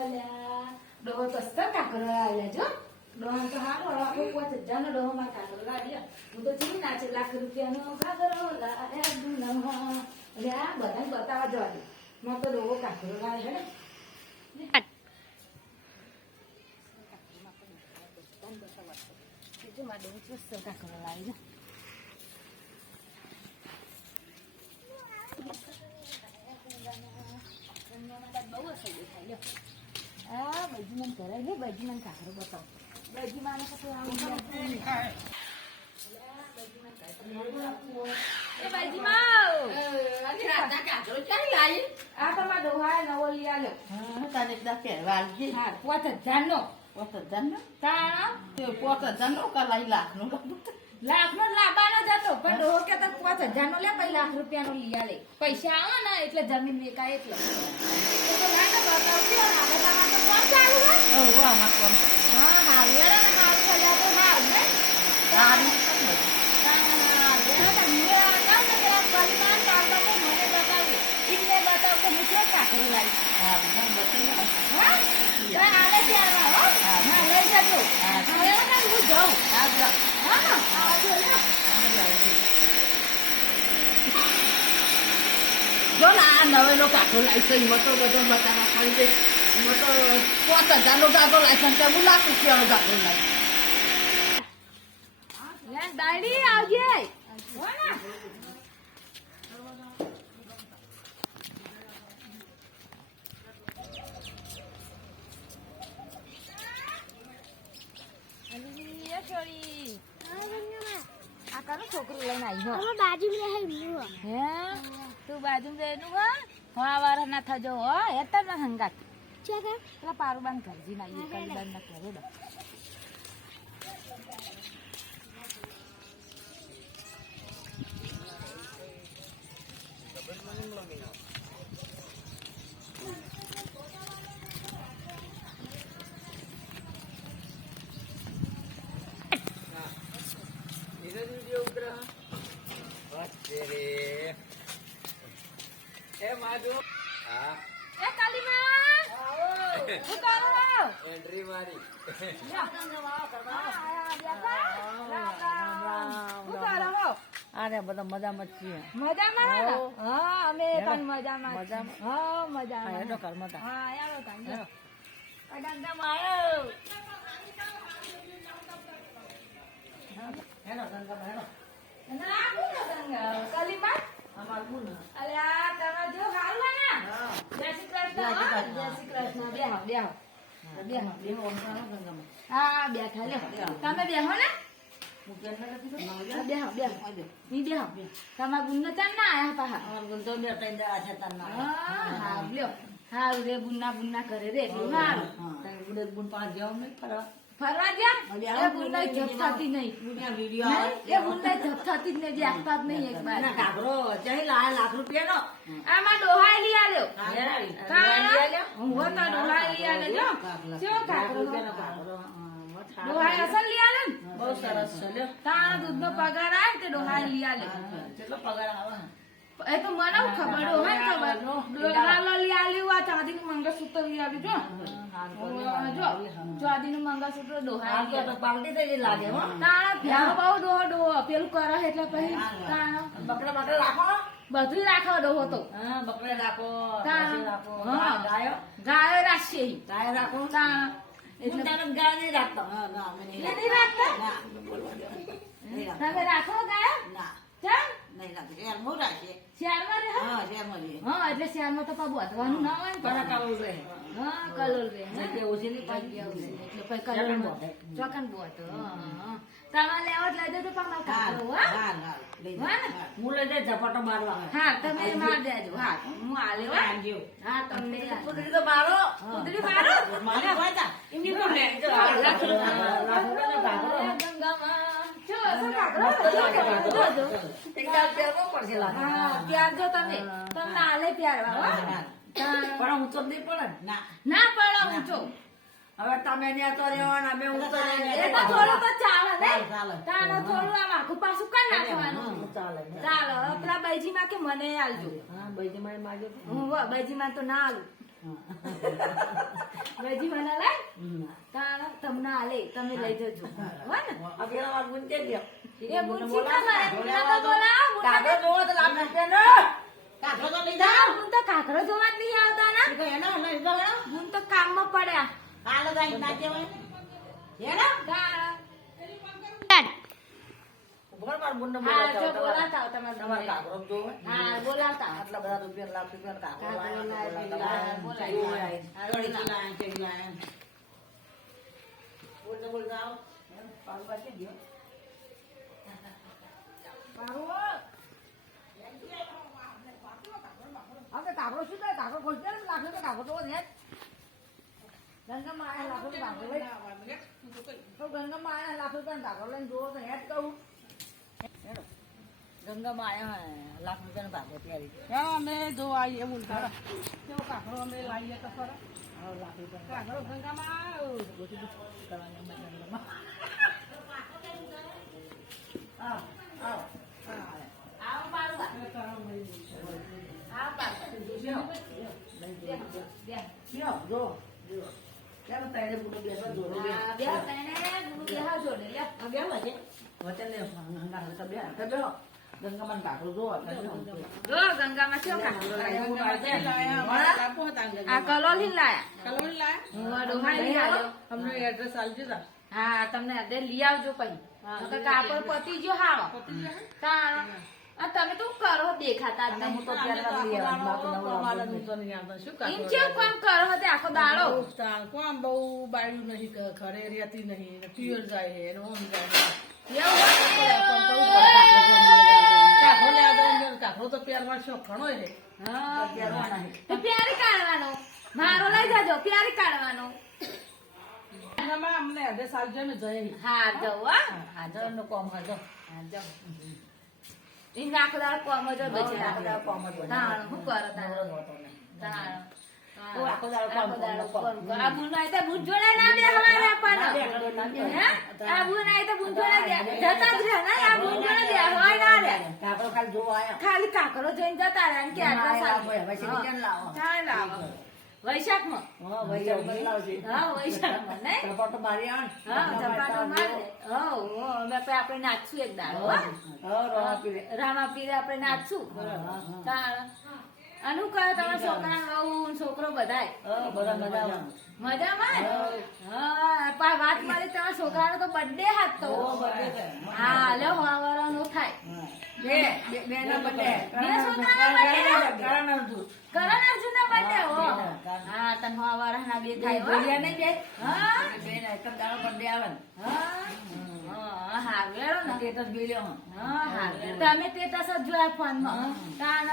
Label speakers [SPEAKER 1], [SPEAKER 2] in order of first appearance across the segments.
[SPEAKER 1] અલ્યા ડોહો તો સસ્તા કાકરો આલ્યા જો. ડોહો તો હારો આખો પોત હજારનો ડોહો માં કાકરો લાવ્યા હું તો ચીની નાચે લાખ રૂપિયાનો કાકરો લાવ્યા દુનમાં અલ્યા બધાને બતાવવા તો ડોહો કાકરો લાવ્યો હે ડોહો કાકરો બહુ અસર દેખાય લ્યો આ બૈજી મને કરાય ને બૈજી મને કાકરો બતાવો. બૈજી માને કશું આવું એ બૈજી માં આ તમારા ડોહા નવો લઈ આલ્યો. હા પોત હજાર નો કલાઈ લાખ નો લાવવાનો જ હતો પણ ડોહો કે તો પાંચ હજાર નો લે પછી લાખ રૂપિયા નો લઈ આલે. પૈસા આવે ને એટલે જમીન વેકાય એટલે. તો બતાવ કે હું કેવો કાકરો લાવી હા તો હાલે ત્યારમાં હો હા લઈ જજો હવે ને હું જાઉં હા આવજો લે
[SPEAKER 2] જો ને આ નવેલો કાઢો લાયસન્સ મતો બધો બતાવા ખાલી દે મતો પાંચ હજારનો કાઢો લાયસન્સ ત્યાં હું લાખ રૂપિયાનો કાઢો લાયસન્સ
[SPEAKER 1] લે દાડી આવજે હો ને અલી, એ છોરી આ કાનું છોકરું લઈને આવી
[SPEAKER 3] બાજુ
[SPEAKER 1] હે તું બાજુ બેનું હો. હા વાર ના થજો હો. હેતર ના હંગાત. પેલા પારું બંધ કરજી ના એ કલી બંધ ના કરે દો
[SPEAKER 4] એ માધુ. હા.
[SPEAKER 1] એ કાલીમાં હું તારો
[SPEAKER 4] એન્ટ્રી મારી.
[SPEAKER 2] આને બધા મજામાં છીએ.
[SPEAKER 1] મજામાં? હા. અમે પણ મજામાં
[SPEAKER 2] મજામાં?
[SPEAKER 1] હા મજામાં.
[SPEAKER 2] એનો કર્મ તા
[SPEAKER 1] હા
[SPEAKER 2] ગંગા હેડો.
[SPEAKER 1] અડંગા? કાલીમાં?
[SPEAKER 2] અમાર બુન
[SPEAKER 1] અલ્યા, તમે હે ને?
[SPEAKER 2] હા.
[SPEAKER 1] હો. બેહો, હા, ને?
[SPEAKER 2] હું
[SPEAKER 1] હા. તમારા ચાલ ના આયા પાહા.
[SPEAKER 2] અમાર તો બે ત્રણ દાડા છે તાર ના
[SPEAKER 1] હા, હા, લ્યો. હારું રે, બુન્ના બુન્ના કરે રે,
[SPEAKER 2] બીમાર. બુન પાંચ જવા નહીં ફરવા.
[SPEAKER 1] ફરવા ગયા? એ બુન્ને જપ નહીં.
[SPEAKER 2] બુનિયા વીડિયો
[SPEAKER 1] એ બુન્ને જપ જ નહીં, જે આપતા જ નહીં એક બાર.
[SPEAKER 2] ના કાગરો ચાહી લાય લાખ રૂપિયાનો
[SPEAKER 1] આમાં ડોહાઈ લઈ આલ્યો.
[SPEAKER 2] હે?
[SPEAKER 1] હું તો ડોહાઈ લઈ આલ્યો જો. કેવો કાકરો? ડોહાઈ અસલ લઈ આલ્યો ને?
[SPEAKER 2] બહુ સરસ છે
[SPEAKER 1] તાણા દૂધનો પગાર આવે તે ડોહાઈ લઈ આલ્યો.
[SPEAKER 2] કેટલો પગાર આવે
[SPEAKER 1] એ તો મને ખબર ડોહાઈ ખબર ડોહાલો લઈ આલ્યું આ મંગળસૂત્ર લઈ આવ્યું જો જો મંગળસૂત્ર
[SPEAKER 2] હાલ તો પાલટી થઈ ગઈ લાગે હો.
[SPEAKER 1] તાણા પ્યારો બહુ ડોહો ડોહો પેલું કરે એટલે પછી તાણા.
[SPEAKER 2] બકરા બકરા રાખો
[SPEAKER 1] બધું રાખો ડોહો તો.
[SPEAKER 2] હા બકરે રાખો રાખો.
[SPEAKER 1] હા.
[SPEAKER 2] ગાયો.
[SPEAKER 1] ગાયો રાખશે. ઈ.
[SPEAKER 2] રાખો.
[SPEAKER 1] તાણા.
[SPEAKER 2] એટલે
[SPEAKER 1] એટલે
[SPEAKER 2] ગાય નહીં રાખતો. હા ના નહીં
[SPEAKER 1] એ
[SPEAKER 2] ના બોલવા દો. નહીં રાખતો.
[SPEAKER 1] તમે રાખો ગાયો?
[SPEAKER 2] ના.
[SPEAKER 1] ચાલ
[SPEAKER 2] નહીં રાખતો શેર રાખીએ?
[SPEAKER 1] શિયાળમાં
[SPEAKER 2] હા શેરમાં
[SPEAKER 1] હા એટલે શિયાળમાં તો પાછું વધવાનું ના હોય ને.
[SPEAKER 2] રહે.
[SPEAKER 1] હા કલોલ રહે
[SPEAKER 2] જગ્યા ઓછી નહીં પાછી
[SPEAKER 1] એટલે પછી કલોલ ચોકન બોટ તમારે લેવો જ લઈ દેજો પણ મારે
[SPEAKER 2] હા.
[SPEAKER 1] હા
[SPEAKER 2] હા હા લઈ
[SPEAKER 1] હા ને?
[SPEAKER 2] જા. હું લઈ જાય ઝપાટો મારવા
[SPEAKER 1] હા તમે માર દેજો. હા હું. આલે હો. હા તમને આલે.
[SPEAKER 2] તો મારો.
[SPEAKER 1] કુતરી મારો?
[SPEAKER 2] મારે હોય એમની તો લે. જો.
[SPEAKER 1] ગંગામાં. તમે. તમને આલે. હા.
[SPEAKER 2] પણ ઊંચો નહીં પડે ના? ના.
[SPEAKER 1] પડો ઊંચો.
[SPEAKER 2] હવે તમે ત્યાં તો રહેવા અમે ઊંચો રહીને
[SPEAKER 1] તો થોડું તો ચાલે ને?
[SPEAKER 2] ચાલે.
[SPEAKER 1] થોડું આમ આખું પાછું કરી નાખવાનું.
[SPEAKER 2] ચાલે.
[SPEAKER 1] ચાલો. પેલા બૈજી માં કે મને આલજો.
[SPEAKER 2] બૈજી મારી માગ્યો
[SPEAKER 1] હું બૈજી માં તો ના આલું.
[SPEAKER 2] હા.
[SPEAKER 1] તમે લઈ જજો. હો. ને?
[SPEAKER 2] આ પેલા ગુંજે ગયો.
[SPEAKER 1] એ બુનજી ના મારે તો બોલાવો બુનના તો-
[SPEAKER 2] જોવો તો લાભ નથી ને. કાગડો તો લઈ
[SPEAKER 1] ના,
[SPEAKER 2] જાઓ.
[SPEAKER 1] બુન જોવા જ નહીં આવતા ને
[SPEAKER 2] એનો એનો.
[SPEAKER 1] બુન તો કામમાં પડ્યા
[SPEAKER 2] હાલો ગાઈ ના કહેવાય. એનો? ઊભો રહો, બોલાતા
[SPEAKER 1] હા હો તમારા
[SPEAKER 2] તમારે. કાગડો જોવો.
[SPEAKER 1] હા બોલાવતા
[SPEAKER 2] આટલા બધા રૂપિયા લાખ રૂપિયા કાગડો
[SPEAKER 1] કાગડો
[SPEAKER 2] લાવ્યા,
[SPEAKER 1] લાવ્યા,
[SPEAKER 2] બોલાવતા
[SPEAKER 1] બોલાવ્યા,
[SPEAKER 2] હોય.
[SPEAKER 1] બોલાવ્યા.
[SPEAKER 2] ગળકી લાવ્યા, કેવી લાવ્યા. બોલતા બોલતા આવો. એમ, પાડું પાછી દ્યો. આપણે કાગડો શું થાય? કાગડો ખોલશે ને લાખ રૂપિયા કાગડો તો ને જ. ગંગામાં આયા લાખ રૂપિયા કાગડો લઈ. તો ગંગામાં આયા લાખ રૂપિયાનો કાગડો લઈને જોવો તો હેડ કહું. હેડો. ગંગામાં આયા હે, લાખ રૂપિયાનો કાગડો પહેરી.
[SPEAKER 3] અમે જો આવીએ બોલતા કેવો કાકડો અમે લાવીએ તો ખરા
[SPEAKER 2] હવે લાખ રૂપિયાનો
[SPEAKER 3] કાકડો ગંગામાં
[SPEAKER 2] કરવાની અમે ગંગામાં. આવ, આવ.
[SPEAKER 1] આવો પાડવા આવો પાડવા
[SPEAKER 2] લ્યો. લઈ જો, લ્યો. લ્યો, જો, જો. ચાલો, તારે બુડો બેસવા દોરો બે.
[SPEAKER 1] હા, બે તને બુન બેહા જોડે લે
[SPEAKER 2] આ બે વચ્ચે. વચ્ચે ને ગંગા હાલતા બે હાથે બેહો. ગંગામાં કાકડો જો.
[SPEAKER 1] ગંગામાં આ કલોલી લાયા
[SPEAKER 3] લાય અમને એડ્રેસ આલજો
[SPEAKER 1] હા તમને એડ્રેસ લઈ આવજો પછી કાપડ પતી ગયો હા પતી આ તમે તો કરો દેખાતા
[SPEAKER 2] હતા હું તો પહેરવા લઈ આવવાનો, બાપ નવરો
[SPEAKER 3] મારા
[SPEAKER 2] આવતો
[SPEAKER 3] તો નહીં. આવતા. શું
[SPEAKER 1] એમ
[SPEAKER 3] કાકડો
[SPEAKER 1] કેમ કરો તે આખો દાડો?
[SPEAKER 3] કોમ બહુ બાયું નહીં ખરે ઘરે રહેતી નહીં પિયર જાય હે રોમ ઓમ જાય અંદર તો પહેરવા શોખ ઘણો
[SPEAKER 1] હા. પ્યારી કાઢવાનો. મારો લઈ જાજો પ્યારી કાઢવાનો.
[SPEAKER 3] અમને એડ્રેસ આલજો ને જઈ
[SPEAKER 1] હા જવો હા.
[SPEAKER 2] હાજર એમનો કોમ હાજર.
[SPEAKER 1] હા જાઓ ઈ કોમ જ
[SPEAKER 2] કોમ જ
[SPEAKER 1] તાણ કરો તાણ. તાણ.
[SPEAKER 2] ખાલી
[SPEAKER 1] કાકરો જોઈને જતા રહ્યા કે.
[SPEAKER 2] લાવો, લાવો?
[SPEAKER 1] વૈશાખમાં.
[SPEAKER 2] હા,
[SPEAKER 1] વૈશાખમાં નહીં?
[SPEAKER 2] ઝપાટો મારી આણ.
[SPEAKER 1] હા ઝપાટો મારે હો હો અમે આપણે નાચશું એક દાડો રામા પીરે આપણે નાચશું તાણ. આનું તમારા છોકરા વહુ છોકરો બધાય.
[SPEAKER 2] બધા મજામાં.
[SPEAKER 1] હા. વાત મારી તમારા છોકરાનો તો બર્થડે હાથ તો. હા લો વાવરનો થાય.
[SPEAKER 2] બે, બે- બેના birthday.
[SPEAKER 1] બે છોકરાના
[SPEAKER 2] કરણ અર્જુન.
[SPEAKER 1] કરણ અર્જુન. બર્થડે હો હા તન વાવરના બે થાય
[SPEAKER 2] બે? ના એક દાડો આવે
[SPEAKER 1] હા. તમે સ્ટેટસ જ જોયા તાણ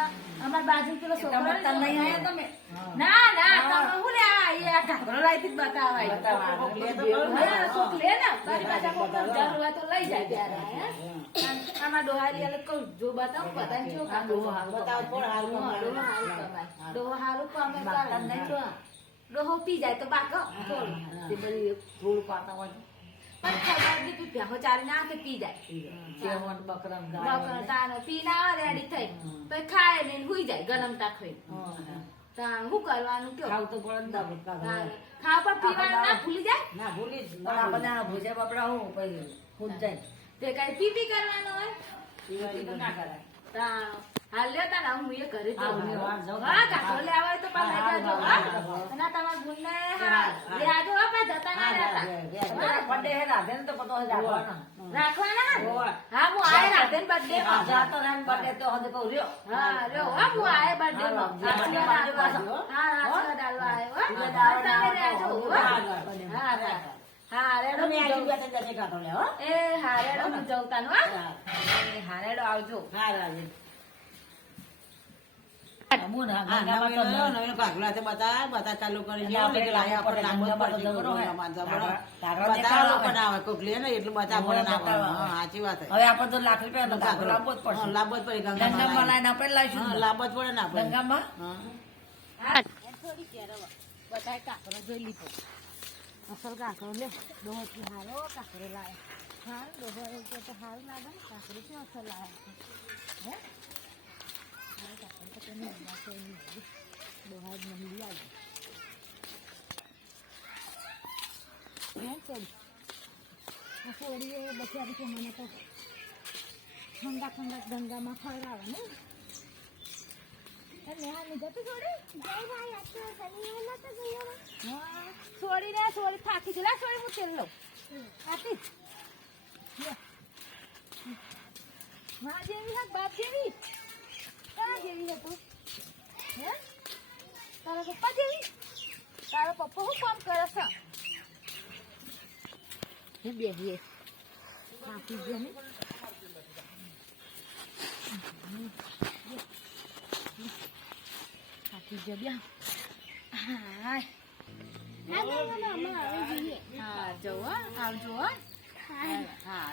[SPEAKER 1] અમાર બાજુ પેલો છોકરો
[SPEAKER 2] આયા તમે?
[SPEAKER 1] ના ના તમે હું લે? આ ઘાઘરો લાઈથી જ બતાવાય.
[SPEAKER 2] લે તો ને.
[SPEAKER 1] પાસે જરૂર લઈ જાય ત્યારે આમાં ડોહારી એટલે કહું જો બતાવું બધાને
[SPEAKER 2] છો બતાવો, કોણ હાલ
[SPEAKER 1] હા,
[SPEAKER 2] કમાય?
[SPEAKER 1] ડોહો હારું. હારું. ડોહો પી જાય તો બાકો
[SPEAKER 2] થોડું. પાતા હોય.
[SPEAKER 1] પણ ખબર નહીં પી ભેહો ચારી ના કે પી જાય
[SPEAKER 2] બકરમ, ગાય.
[SPEAKER 1] પી ના રેડી થઈ તો ખાય ને હુઈ જાય ગરમ તાખઈ
[SPEAKER 2] હા.
[SPEAKER 1] તાણ શું કરવાનું કયો
[SPEAKER 2] ખાવું તો પડે જ ને આપણે કાકા.
[SPEAKER 1] ખાવ પણ પીવાનું ના ભૂલી જાય
[SPEAKER 2] ના ભૂલી જ. બધા ભૂસ્યા બાપડા હું પછી જાય.
[SPEAKER 1] તે કઈ પી પી કરવાનું હોય
[SPEAKER 2] ના કરાય.
[SPEAKER 1] તાણ હાલ લે તાણ હું એ ઘરે જઉં
[SPEAKER 2] હું
[SPEAKER 1] કાકો લે આવે તો પાછા
[SPEAKER 2] લઈ
[SPEAKER 1] જજો
[SPEAKER 2] હા.
[SPEAKER 1] અને તમારા ગુણ
[SPEAKER 2] ને.
[SPEAKER 1] લે આજો પાછા જતા ના રહેતા
[SPEAKER 2] હા, હા, હા. રાધે ને તો પતો હે રાખવાના.
[SPEAKER 1] હા હું આય રાતે બર્થડે
[SPEAKER 2] માં જાતો રહે ને birthday તો હજુ કહું રહ્યો.
[SPEAKER 1] હા લ્યો હા હું આય બર્થડે માં
[SPEAKER 2] હા,
[SPEAKER 1] રાખવા
[SPEAKER 2] ડાલવા
[SPEAKER 1] આયો
[SPEAKER 2] હા,
[SPEAKER 1] હા આશીર્વાદ આલવા આવ્યો હો.
[SPEAKER 2] એટલે
[SPEAKER 1] હા,
[SPEAKER 2] દાડો
[SPEAKER 1] તમે રહેજો, હા,
[SPEAKER 2] હા. હા
[SPEAKER 1] હા હા રેડો
[SPEAKER 2] તમે
[SPEAKER 1] હું
[SPEAKER 2] આજુ
[SPEAKER 1] જઉં.
[SPEAKER 2] બેઠા જશે કાઢો લે,
[SPEAKER 1] એ હા રેડો હું જવતાનો હા
[SPEAKER 2] હા.
[SPEAKER 1] રેડો આવજો
[SPEAKER 2] હા, રાધે.
[SPEAKER 3] બધા
[SPEAKER 1] કાકરો જોઈ લીધો. અસલ કાકરો લે. ડોહો હારો કાકરો લાય. હા દોહો એવું કે તો લાગે કાકરો ક્યાં અસલ લાયા? હે? જ નહીં આ સોડીએ બચારી કે મને તો ઠંડા ઠંડા ગંગામાં ખવડાવે ને છોડી ને છોડી થાકી ગયેલા છોડી હું તેલ લઉં આતી. મા જેવી બાપ જેવી કોના જેવી હે હે તારા પપ્પા જેવી તારા પપ્પા શું કામ કરે છે? હે. બેહીએ થાકી ગયા ને થાકી ગયા બ્યા હા. હા જવો આવજો હો. હા હા.